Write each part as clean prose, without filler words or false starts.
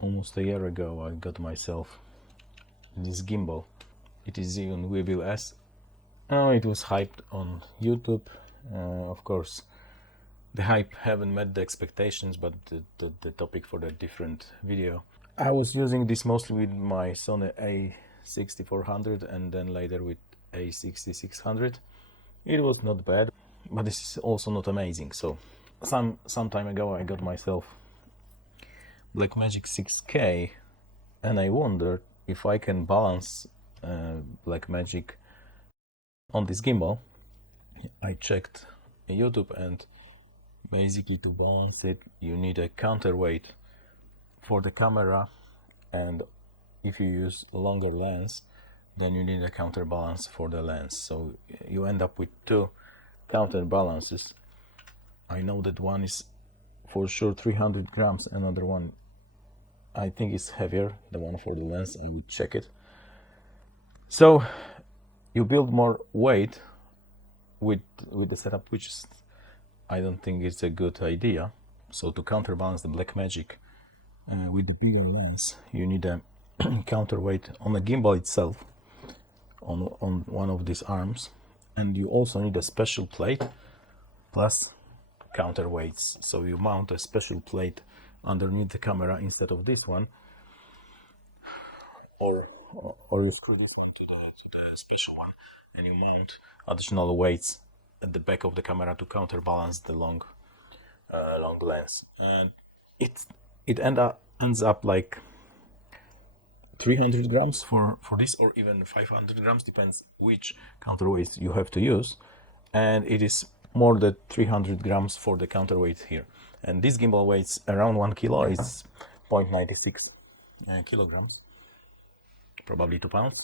almost a year ago I got myself this gimbal. It is Zhiyun Weebill-S. It was hyped on YouTube. Of course, the hype haven't met the expectations, but the topic for the different video. I was using this mostly with my Sony A6400 and then later with A6600. It was not bad, but this is also not amazing. So some time ago I got myself Blackmagic 6K, and I wondered if I can balance Blackmagic on this gimbal. I checked YouTube, and basically to balance it you need a counterweight for the camera, and if you use a longer lens then you need a counterbalance for the lens, so you end up with two counterbalances. I know that one is for sure 300 grams, another one I think is heavier, the one for the lens. I will check it. So you build more weight with the setup, which is, I don't think it's a good idea. So to counterbalance the Blackmagic with the bigger lens, you need a counterweight on the gimbal itself, on one of these arms, and you also need a special plate plus counterweights. So you mount a special plate underneath the camera instead of this one, or you screw this one to the special one, and you mount additional weights at the back of the camera to counterbalance the long lens, and it ends up like 300 grams for this, or even 500 grams, depends which counterweight you have to use, and it is more than 300 grams for the counterweight here. And this gimbal weighs around 1 kilo, it's 0.96 kilograms, probably 2 pounds.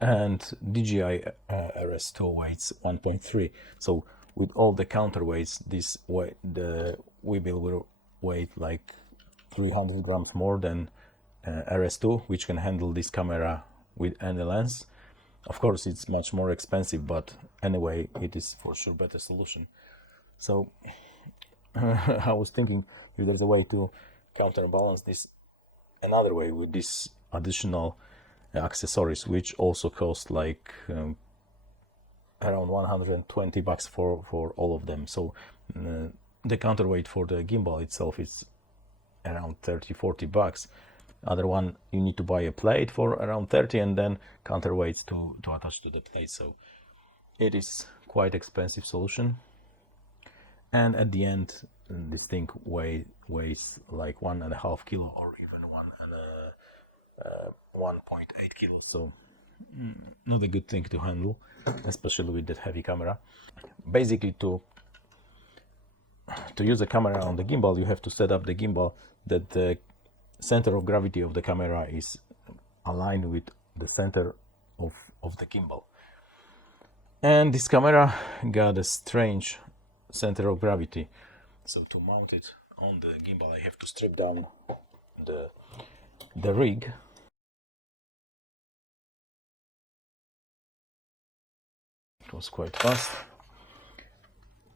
And DJI RS2 weighs 1.3. So with all the counterweights, the Weebill will weigh like 300 grams more than RS2, which can handle this camera with any lens. Of course, it's much more expensive, but anyway, it is for sure better solution. So I was thinking if there's a way to counterbalance this another way with this additional accessories, which also cost like around 120 bucks for all of them. So the counterweight for the gimbal itself is around 30-40 bucks. Other one you need to buy a plate for around 30, and then counterweights to attach to the plate. So it is quite expensive solution, and at the end this thing weighs like 1.5 kilo or even 1.8 kilos. So not a good thing to handle, especially with that heavy camera. Basically, to use a camera on the gimbal, you have to set up the gimbal that the center of gravity of the camera is aligned with the center of the gimbal. And this camera got a strange center of gravity. So to mount it on the gimbal, I have to strip down the rig. It was quite fast.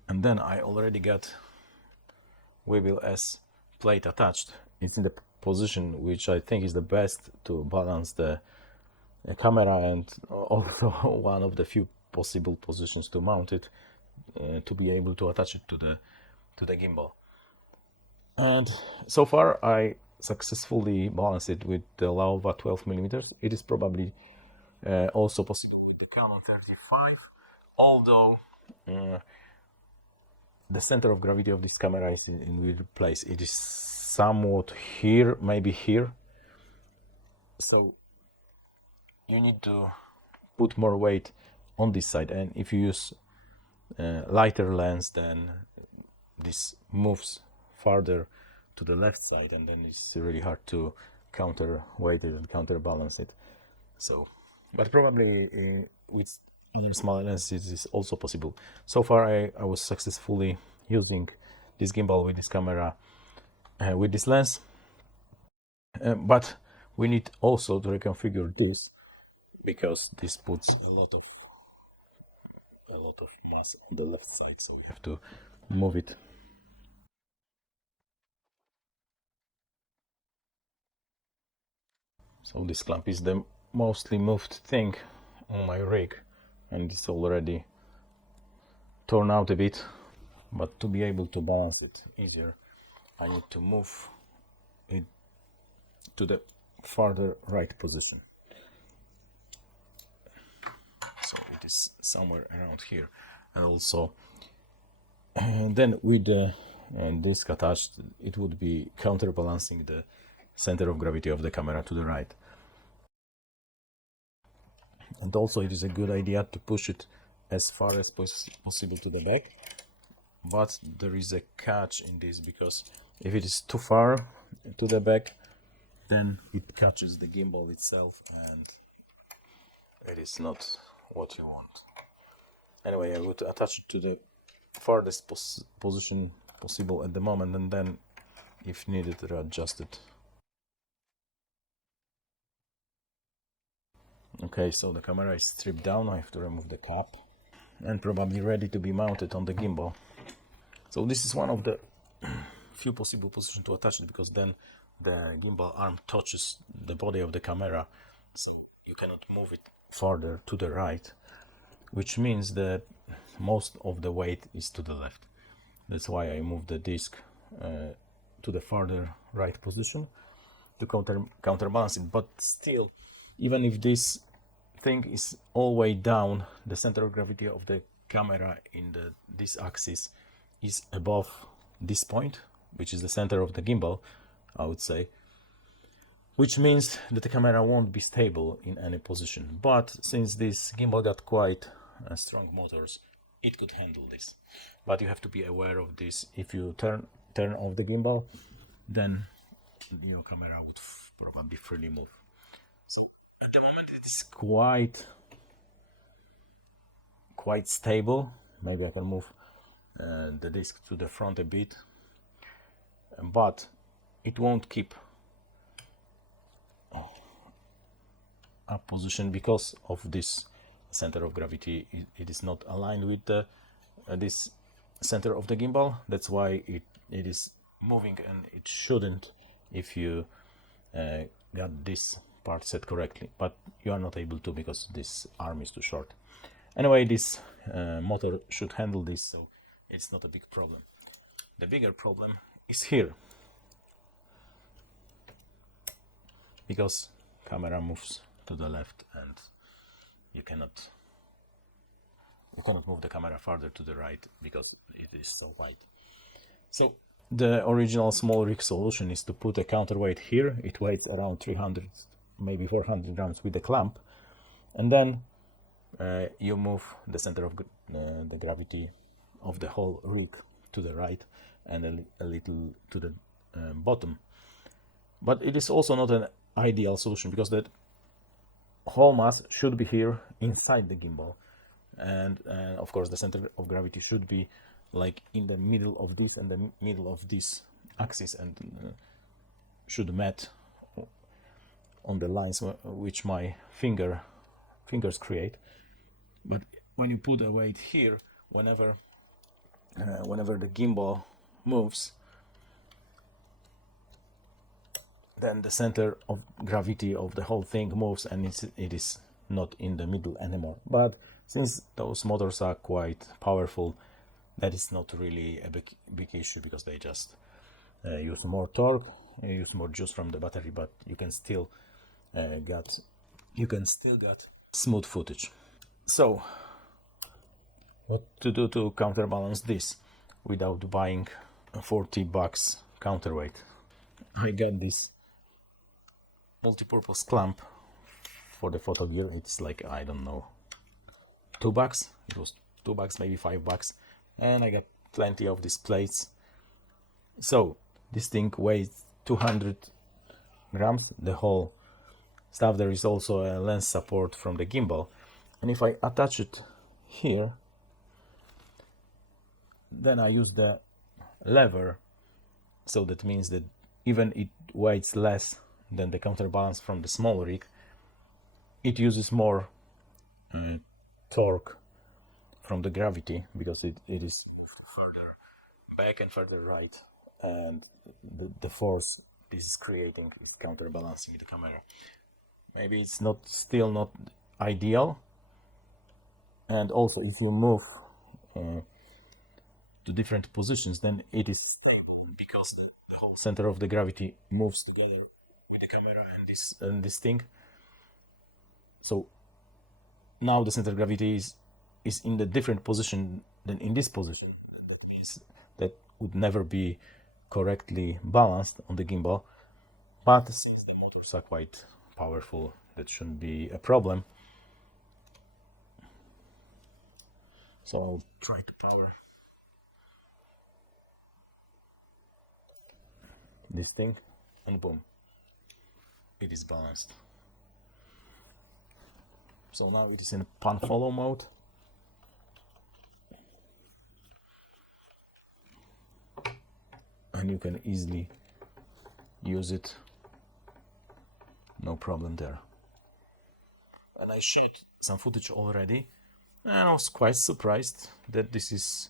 And then I already got Weebill-S plate attached. It's in the position which I think is the best to balance the camera, and also one of the few possible positions to mount it, to be able to attach it to the gimbal. And so far I successfully balanced it with the Laowa 12mm. It is probably also possible with the Canon 35, although the center of gravity of this camera is in weird place. It is somewhat here, maybe here. So you need to put more weight on this side, and if you use lighter lens, then this moves farther to the left side, and then it's really hard to counterweight it and counterbalance it. So, but probably with other smaller lenses it is also possible. So far I was successfully using this gimbal with this camera with this lens, but we need also to reconfigure this, because this puts a lot of mass on the left side, so we have to move it. So this clamp is the mostly moved thing on my rig, and it's already torn out a bit, but to be able to balance it easier, I need to move it to the farther right position. So it is somewhere around here, and also then with the disc attached, it would be counterbalancing the center of gravity of the camera to the right. And also it is a good idea to push it as far as possible to the back, but there is a catch in this, because if it is too far to the back, then it catches the gimbal itself, and it is not what you want. Anyway, I would attach it to the farthest position possible at the moment, and then if needed, readjust it. Okay, so the camera is stripped down. I have to remove the cap and probably ready to be mounted on the gimbal. So this is one of the few possible positions to attach it, because then the gimbal arm touches the body of the camera, so you cannot move it farther to the right, which means that most of the weight is to the left. That's why I moved the disc to the farther right position to counterbalance it. But still, even if this thing is all the way down, the center of gravity of the camera in this axis is above this point, which is the center of the gimbal, I would say, which means that the camera won't be stable in any position. But since this gimbal got quite strong motors, it could handle this. But you have to be aware of this. If you turn off the gimbal, then your camera would probably freely move. So at the moment it is quite stable. Maybe I can move the disc to the front a bit, but it won't keep up position because of this center of gravity. It is not aligned with this center of the gimbal. That's why it is moving, and it shouldn't if you got this part set correctly, but you are not able to because this arm is too short. Anyway, this motor should handle this, so it's not a big problem. The bigger problem is here, because camera moves to the left, and you cannot move the camera farther to the right because it is so wide. So the original Smallrig solution is to put a counterweight here. It weighs around 300, maybe 400 grams with the clamp, and then you move the center of the gravity of the whole rig to the right and a little to the bottom. But it is also not an ideal solution, because the whole mass should be here inside the gimbal, and of course the center of gravity should be like in the middle of this and the middle of this axis, and should meet on the lines which my fingers create. But when you put a weight here, whenever the gimbal moves, then the center of gravity of the whole thing moves, and it is not in the middle anymore. But since those motors are quite powerful, that is not really a big issue, because they just use more torque, use more juice from the battery, but you can still get smooth footage. So what to do to counterbalance this without buying a $40 counterweight? I got this multi-purpose clamp for the photo gear. It's like, I don't know, $2. It was $2, maybe $5, and I got plenty of these plates. So this thing weighs 200 grams, the whole stuff. There is also a lens support from the gimbal, and if I attach it here, then I use the lever, so that means that even it weighs less than the counterbalance from the Smallrig, it uses more torque from the gravity, because it is further back and further right, and the force this is creating is counterbalancing the camera. maybe it's still not ideal. And also if you move to different positions, then it is stable because the whole center of the gravity moves together with the camera and this thing. So now the center of gravity is in the different position than in this position. That means that would never be correctly balanced on the gimbal. But since the motors are quite powerful, that shouldn't be a problem. So I'll try to power this thing, and boom, it is balanced. So now it is in pan follow mode. And you can easily use it, no problem there. And I shared some footage already, and I was quite surprised that this is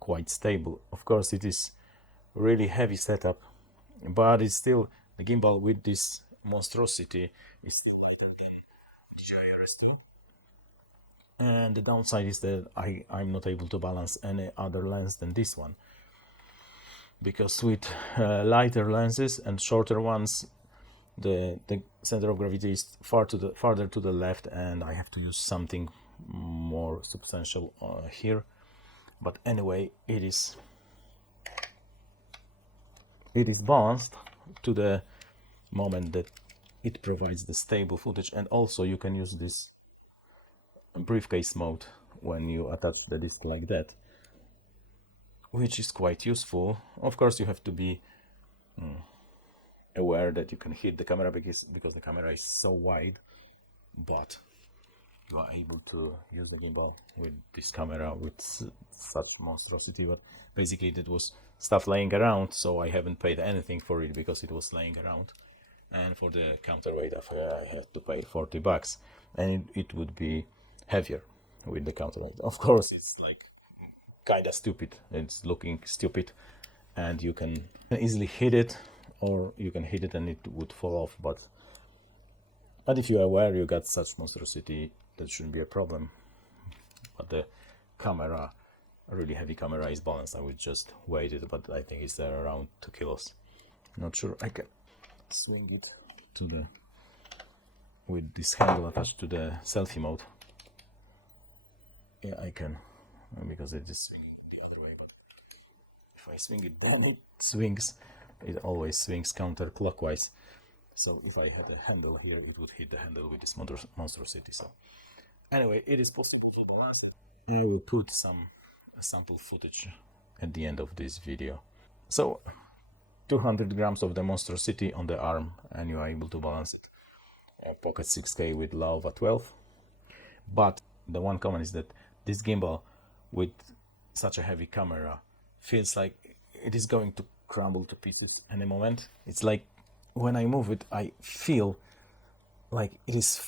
quite stable. Of course, it is really heavy setup, but it's still, the gimbal with this monstrosity is still lighter than DJI RS2. And the downside is that I'm not able to balance any other lens than this one, because with lighter lenses and shorter ones, the center of gravity is farther to the left, and I have to use something more substantial here. But anyway, it is balanced to the moment that it provides the stable footage. And also you can use this briefcase mode when you attach the disc like that, which is quite useful. Of course, you have to be aware that you can hit the camera because the camera is so wide, but you are able to use the gimbal with this camera with such monstrosity. But basically that was stuff laying around, so I haven't paid anything for it because it was laying around. And for the counterweight I had to pay 40 bucks, and it would be heavier with the counterweight. Of course, it's like kinda stupid, it's looking stupid, and you can easily hit it, or you can hit it and it would fall off. But if you are aware you got such monstrosity, that shouldn't be a problem. But the camera, a really heavy camera, is balanced. I would just weight it, but I think it's around 2 kilos. Not sure I can swing it to the, with this handle attached to the selfie mode. Yeah, I can, because it is swinging the other way. But if I swing it, then it swings. It always swings counterclockwise. So if I had a handle here, it would hit the handle with this monstrosity. So anyway, it is possible to balance it. I will put some sample footage at the end of this video. So 200 grams of the monstrosity on the arm, and you are able to balance it. Pocket 6k with Laowa 12. But the one comment is that this gimbal with such a heavy camera feels like it is going to crumble to pieces any moment. It's like when I move it, I feel like it is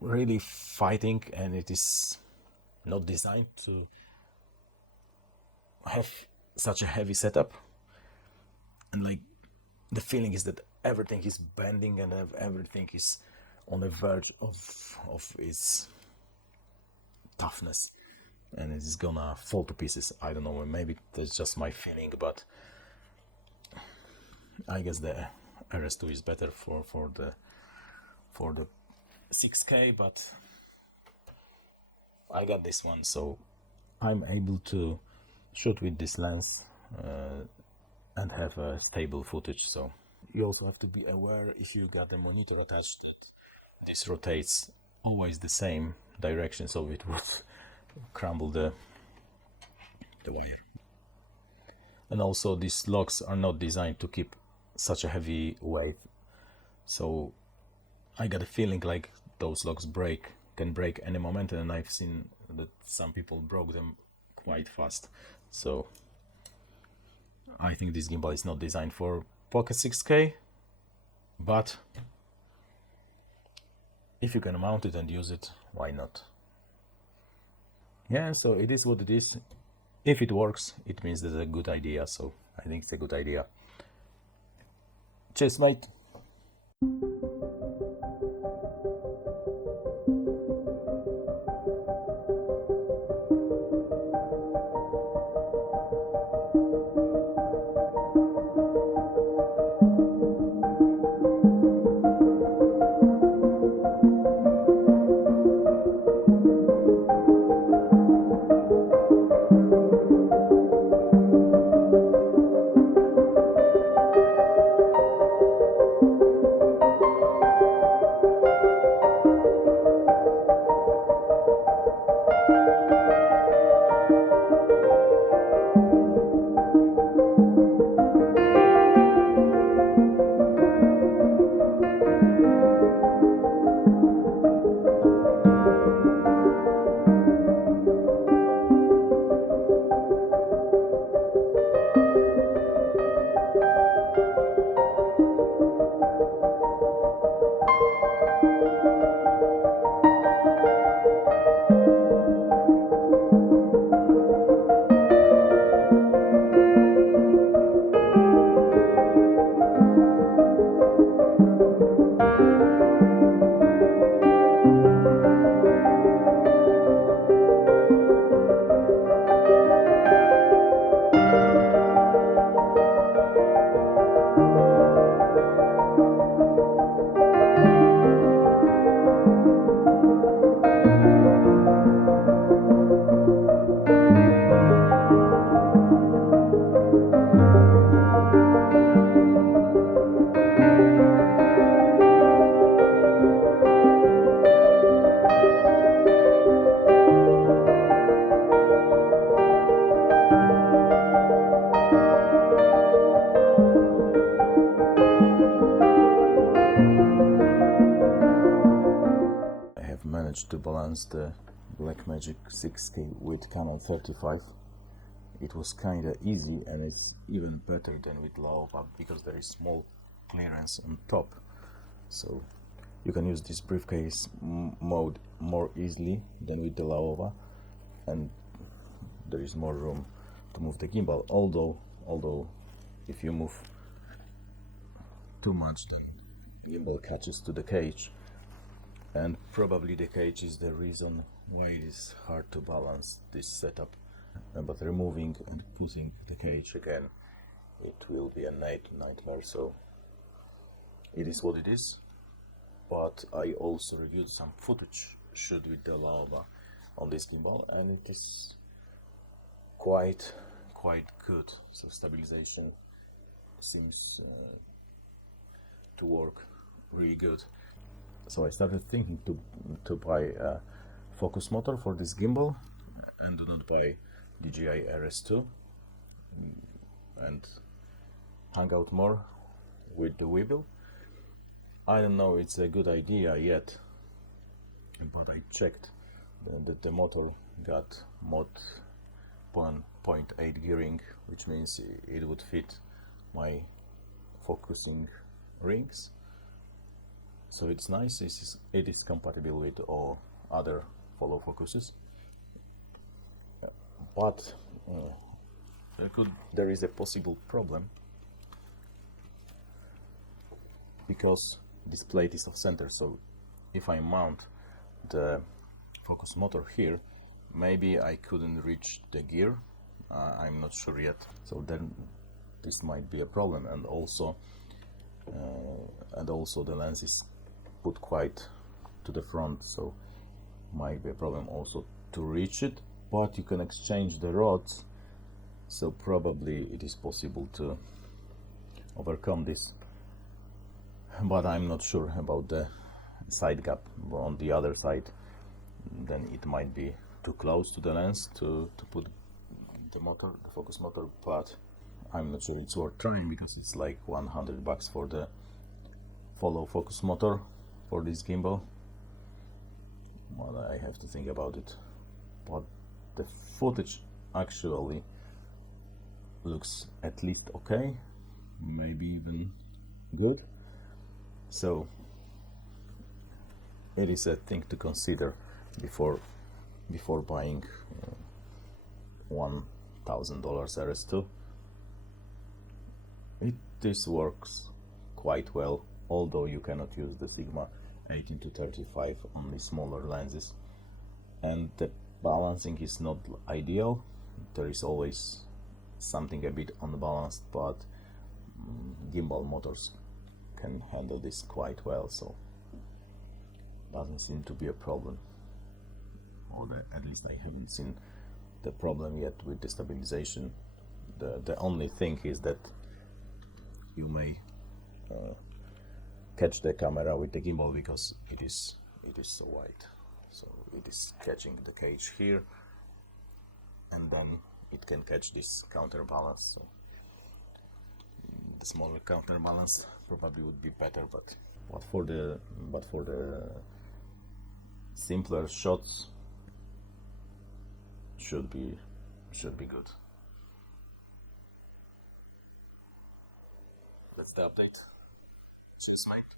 really fighting, and it is not designed to have such a heavy setup. And like the feeling is that everything is bending and everything is on the verge of its toughness, and it is gonna fall to pieces. I don't know, maybe that's just my feeling, but I guess the RS2 is better for the 6K, but I got this one, so I'm able to shoot with this lens and have a stable footage. So you also have to be aware, if you got the monitor attached, that this rotates always the same direction, so it would crumble the wire. And also these locks are not designed to keep such a heavy weight, so I got a feeling like those locks can break any moment, and I've seen that some people broke them quite fast. So I think this gimbal is not designed for Pocket 6K, but if you can mount it and use it, why not? Yeah, so it is what it is. If it works, it means it's a good idea, so I think it's a good idea. Cheers, mate. managed to balance the Blackmagic 6K with Canon 35. It was kinda easy, and it's even better than with Laowa because there is small clearance on top, so you can use this briefcase mode more easily than with the Laowa, and there is more room to move the gimbal. Although if you move too much, the gimbal catches to the cage, and probably the cage is the reason why it is hard to balance this setup. But removing and putting the cage again, it will be a nightmare, so it is what it is. But I also reviewed some footage shot with the Laowa on this gimbal, and it is quite good. So stabilization seems to work really good. So I started thinking to buy a focus motor for this gimbal and do not buy DJI RS2 and hang out more with the Weebill. I don't know it's a good idea yet, but I checked that the motor got mod 1.8 gearing, which means it would fit my focusing rings. So it's nice, it is compatible with all other follow focuses. But there is a possible problem, because this plate is off center. So if I mount the focus motor here, maybe I couldn't reach the gear. I'm not sure yet. So then this might be a problem, and also the lens is put quite to the front, so might be a problem also to reach it. But you can exchange the rods, so probably it is possible to overcome this. But I'm not sure about the side gap on the other side. Then it might be too close to the lens to put the focus motor, but I'm not sure it's worth trying, because it's like $100 for the follow focus motor for this gimbal. Well, I have to think about it. But the footage actually looks at least okay, maybe even good. So it is a thing to consider before buying $1,000 RS2. This works quite well, although you cannot use the Sigma 18-35 on the smaller lenses, and the balancing is not ideal. There is always something a bit unbalanced, but gimbal motors can handle this quite well, so doesn't seem to be a problem, or at least I haven't seen the problem yet with the stabilization. The only thing is that you may catch the camera with the gimbal, because it is so wide, so it is catching the cage here, and then it can catch this counterbalance. So the smaller counterbalance probably would be better, but for the simpler shots should be good. That's the update. Cheers, mate.